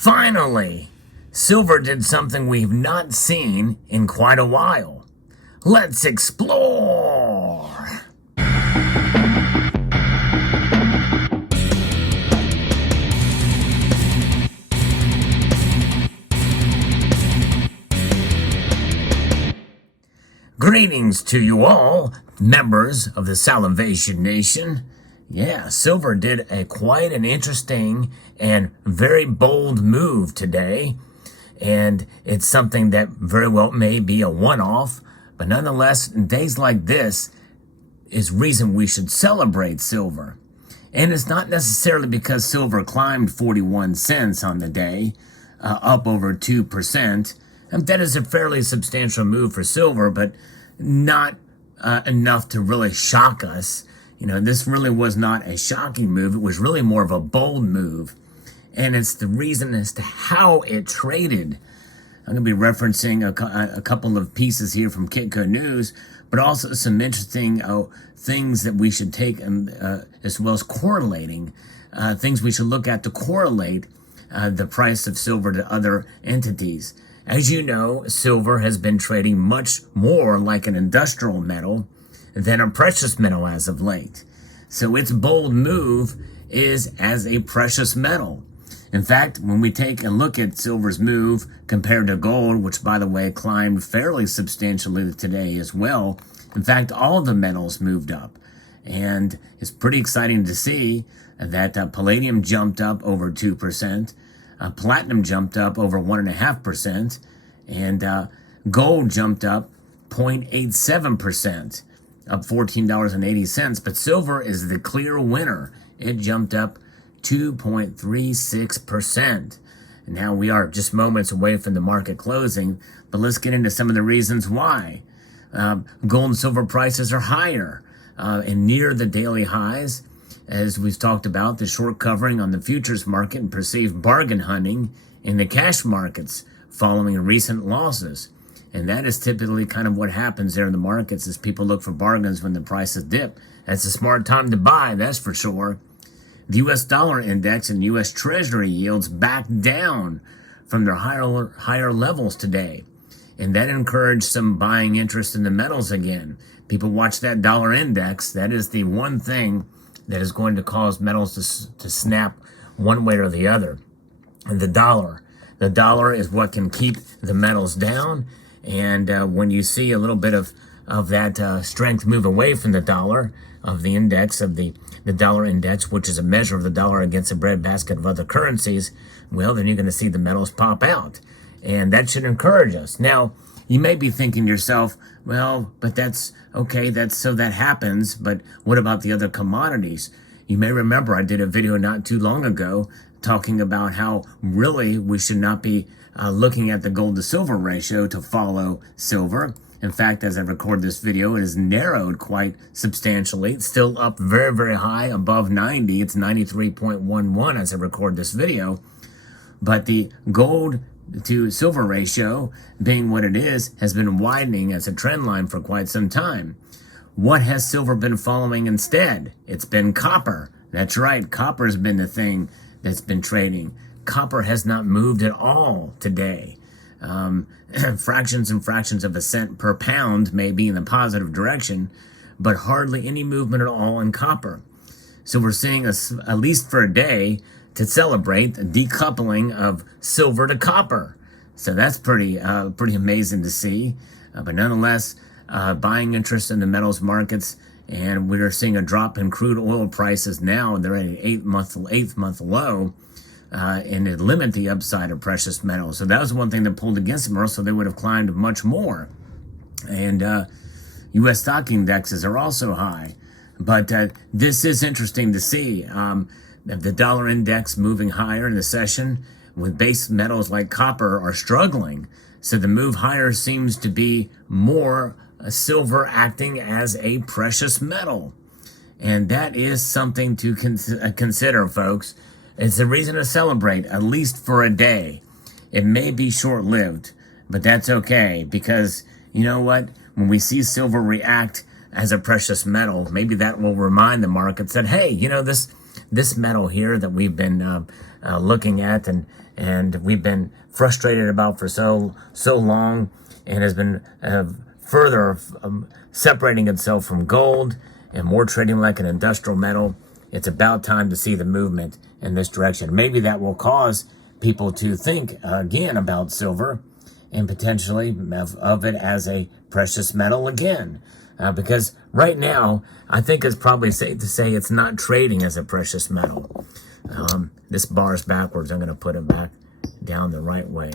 Finally, silver did something we've not seen in quite a while. Let's explore! Greetings to you all, members of the Salivation Nation. Yeah, silver did quite an interesting and very bold move today. And it's something that very well may be a one-off. But nonetheless, in days like this is reason we should celebrate silver. And it's not necessarily because silver climbed 41 cents on the day, up over 2%. And that is a fairly substantial move for silver, but not enough to really shock us. You know, this really was not a shocking move. It was really more of a bold move. And it's the reason as to how it traded. I'm going to be referencing a couple of pieces here from Kitco News, but also some interesting things that we should take, as well as correlating, things we should look at to correlate the price of silver to other entities. As you know, silver has been trading much more like an industrial metal than a precious metal as of late. So its bold move is as a precious metal. In fact, when we take a look at silver's move compared to gold, which by the way climbed fairly substantially today as well, in fact, all the metals moved up. And it's pretty exciting to see that palladium jumped up over 2%, platinum jumped up over 1.5%, and gold jumped up 0.87%. Up $14.80, but silver is the clear winner. It jumped up 2.36%. And now we are just moments away from the market closing, but let's get into some of the reasons why. Gold and silver prices are higher and near the daily highs. As we've talked about, the short covering on the futures market and perceived bargain hunting in the cash markets following recent losses. And that is typically kind of what happens there in the markets is people look for bargains when the prices dip. That's a smart time to buy, that's for sure. The U.S. dollar index and U.S. Treasury yields backed down from their higher levels today. And that encouraged some buying interest in the metals again. People watch that dollar index. That is the one thing that is going to cause metals to snap one way or the other. And the dollar is what can keep the metals down. And when you see a little bit of that strength move away from the dollar, of the index, of the dollar index, which is a measure of the dollar against a breadbasket of other currencies, well, then you're going to see the metals pop out. And that should encourage us. Now, you may be thinking to yourself, well, but that's okay, so that happens, but what about the other commodities? You may remember I did a video not too long ago talking about how really we should not be looking at the gold to silver ratio to follow silver. In fact, as I record this video, it has narrowed quite substantially. It's still up very, very high, above 90. It's 93.11 as I record this video. But the gold to silver ratio, being what it is, has been widening as a trend line for quite some time. What has silver been following instead? It's been copper. That's right, copper has been the thing that's been trading. Copper has not moved at all today. Fractions and fractions of a cent per pound may be in the positive direction, but hardly any movement at all in copper. So we're seeing, at least for a day, to celebrate the decoupling of silver to copper. So that's pretty amazing to see. But nonetheless, buying interest in the metals markets, and we're seeing a drop in crude oil prices now. They're at an eighth month low. And it limit the upside of precious metals. So that was one thing that pulled against them, or else they would have climbed much more. And U.S. stock indexes are also high. But this is interesting to see. The dollar index moving higher in the session, with base metals like copper are struggling. So the move higher seems to be more silver acting as a precious metal. And that is something to consider, folks. It's a reason to celebrate, at least for a day. It may be short-lived, but that's okay, because you know what? When we see silver react as a precious metal, maybe that will remind the markets that, hey, you know, this metal here that we've been looking at and we've been frustrated about for so long, and has been further separating itself from gold and more trading like an industrial metal. It's about time to see the movement in this direction. Maybe that will cause people to think again about silver and potentially of it as a precious metal again. Because right now, I think it's probably safe to say it's not trading as a precious metal. This bar is backwards. I'm going to put it back down the right way.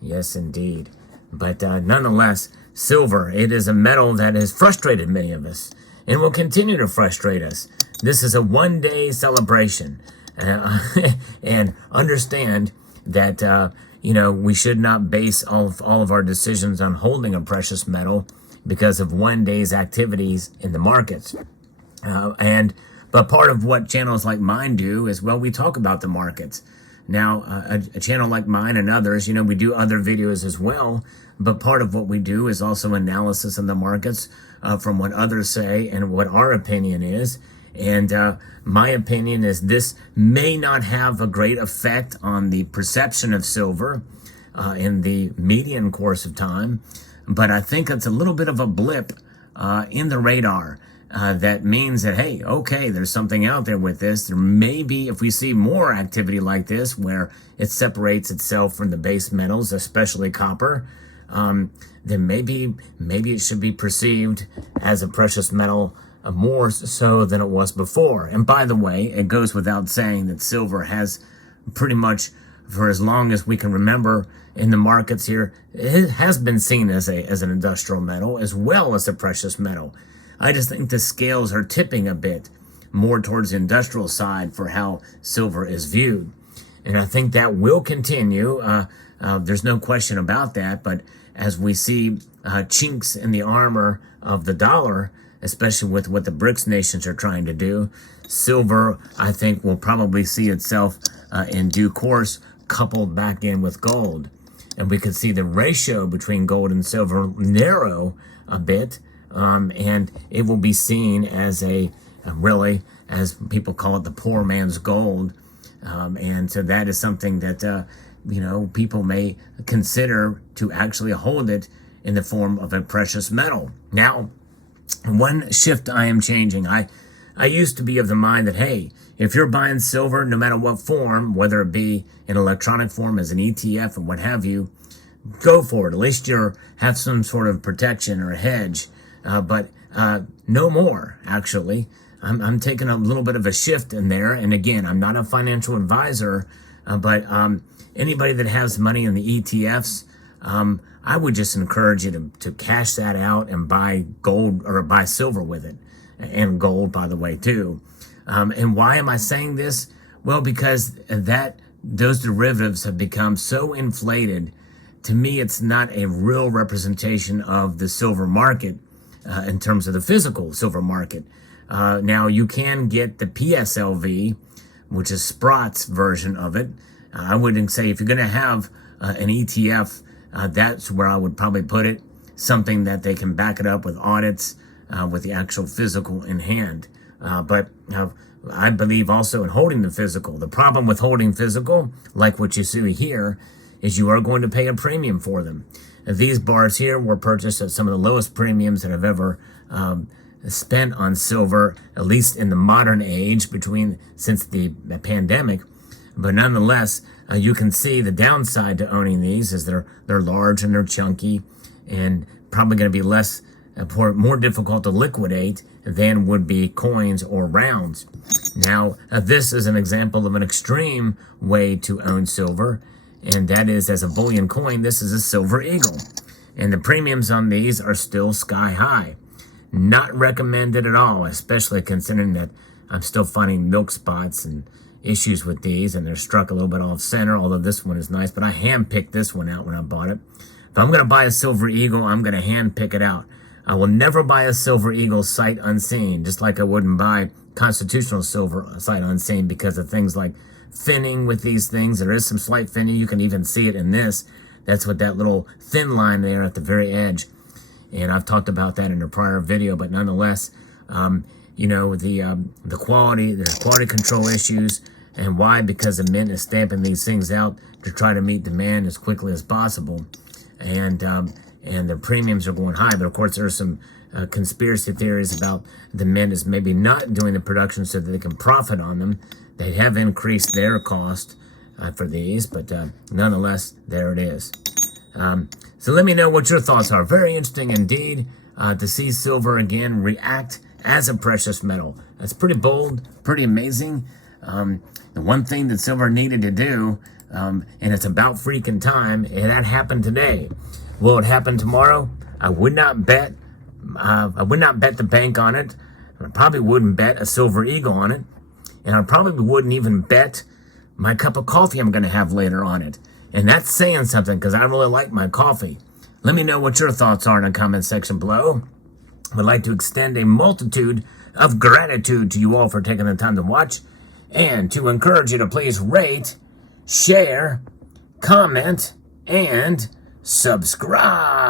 Yes, indeed. But nonetheless, silver, it is a metal that has frustrated many of us and will continue to frustrate us. This is a one-day celebration. And understand that, we should not base all of our decisions on holding a precious metal because of one day's activities in the markets. But part of what channels like mine do is, well, we talk about the markets. Now, a channel like mine and others, we do other videos as well, but part of what we do is also analysis of the markets from what others say and what our opinion is. And my opinion is this may not have a great effect on the perception of silver in the median course of time, but I think it's a little bit of a blip in the radar. That means that, hey, okay, there's something out there with this. There may be, if we see more activity like this, where it separates itself from the base metals, especially copper, then maybe it should be perceived as a precious metal more so than it was before. And by the way, it goes without saying that silver has pretty much, for as long as we can remember in the markets here, it has been seen as an industrial metal as well as a precious metal. I just think the scales are tipping a bit more towards the industrial side for how silver is viewed. And I think that will continue. There's no question about that. But as we see chinks in the armor of the dollar, especially with what the BRICS nations are trying to do, silver, I think, will probably see itself in due course coupled back in with gold. And we could see the ratio between gold and silver narrow a bit. And it will be seen as really, as people call it, the poor man's gold. And so that is something that, people may consider to actually hold it in the form of a precious metal. Now, one shift I am changing. I used to be of the mind that, hey, if you're buying silver, no matter what form, whether it be in electronic form as an ETF or what have you, go for it. At least you have some sort of protection or a hedge. But no more, actually. I'm taking a little bit of a shift in there. And again, I'm not a financial advisor, but anybody that has money in the ETFs, I would just encourage you to cash that out and buy gold or buy silver with it. And gold, by the way, too. And why am I saying this? Well, because those derivatives have become so inflated. To me, it's not a real representation of the silver market. In terms of the physical silver market. Now, you can get the PSLV, which is Sprott's version of it. I wouldn't say if you're going to have an ETF, that's where I would probably put it. Something that they can back it up with audits, with the actual physical in hand. But I believe also in holding the physical. The problem with holding physical, like what you see here, is you are going to pay a premium for them. These bars here were purchased at some of the lowest premiums that I've ever spent on silver, at least in the modern age since the pandemic. But nonetheless, you can see the downside to owning these is they're large and they're chunky and probably going to be more difficult to liquidate than would be coins or rounds. Now, this is an example of an extreme way to own silver. And that is, as a bullion coin, this is a silver eagle. And the premiums on these are still sky high. Not recommended at all, especially considering that I'm still finding milk spots and issues with these, and they're struck a little bit off center, although this one is nice, but I hand-picked this one out when I bought it. If I'm going to buy a silver eagle, I'm going to hand-pick it out. I will never buy a silver eagle sight unseen, just like I wouldn't buy constitutional silver sight unseen because of things like thinning with these things. There is some slight thinning. You can even see it in this. That's what that little thin line there at the very edge. And I've talked about that in a prior video, but nonetheless, the quality control issues And why? Because the mint is stamping these things out to try to meet demand as quickly as possible. And the premiums are going high. But of course, there's some conspiracy theories about the mint is maybe not doing the production so that they can profit on them. They have increased their cost for these, but nonetheless, there it is. So let me know what your thoughts are. Very interesting indeed to see silver again react as a precious metal. That's pretty bold, pretty amazing. The one thing that silver needed to do, and it's about freaking time, and that happened today. Will it happen tomorrow? I would not bet. I would not bet the bank on it. I probably wouldn't bet a silver eagle on it. And I probably wouldn't even bet my cup of coffee I'm going to have later on it. And that's saying something because I really like my coffee. Let me know what your thoughts are in the comment section below. I would like to extend a multitude of gratitude to you all for taking the time to watch and to encourage you to please rate, share, comment, and subscribe.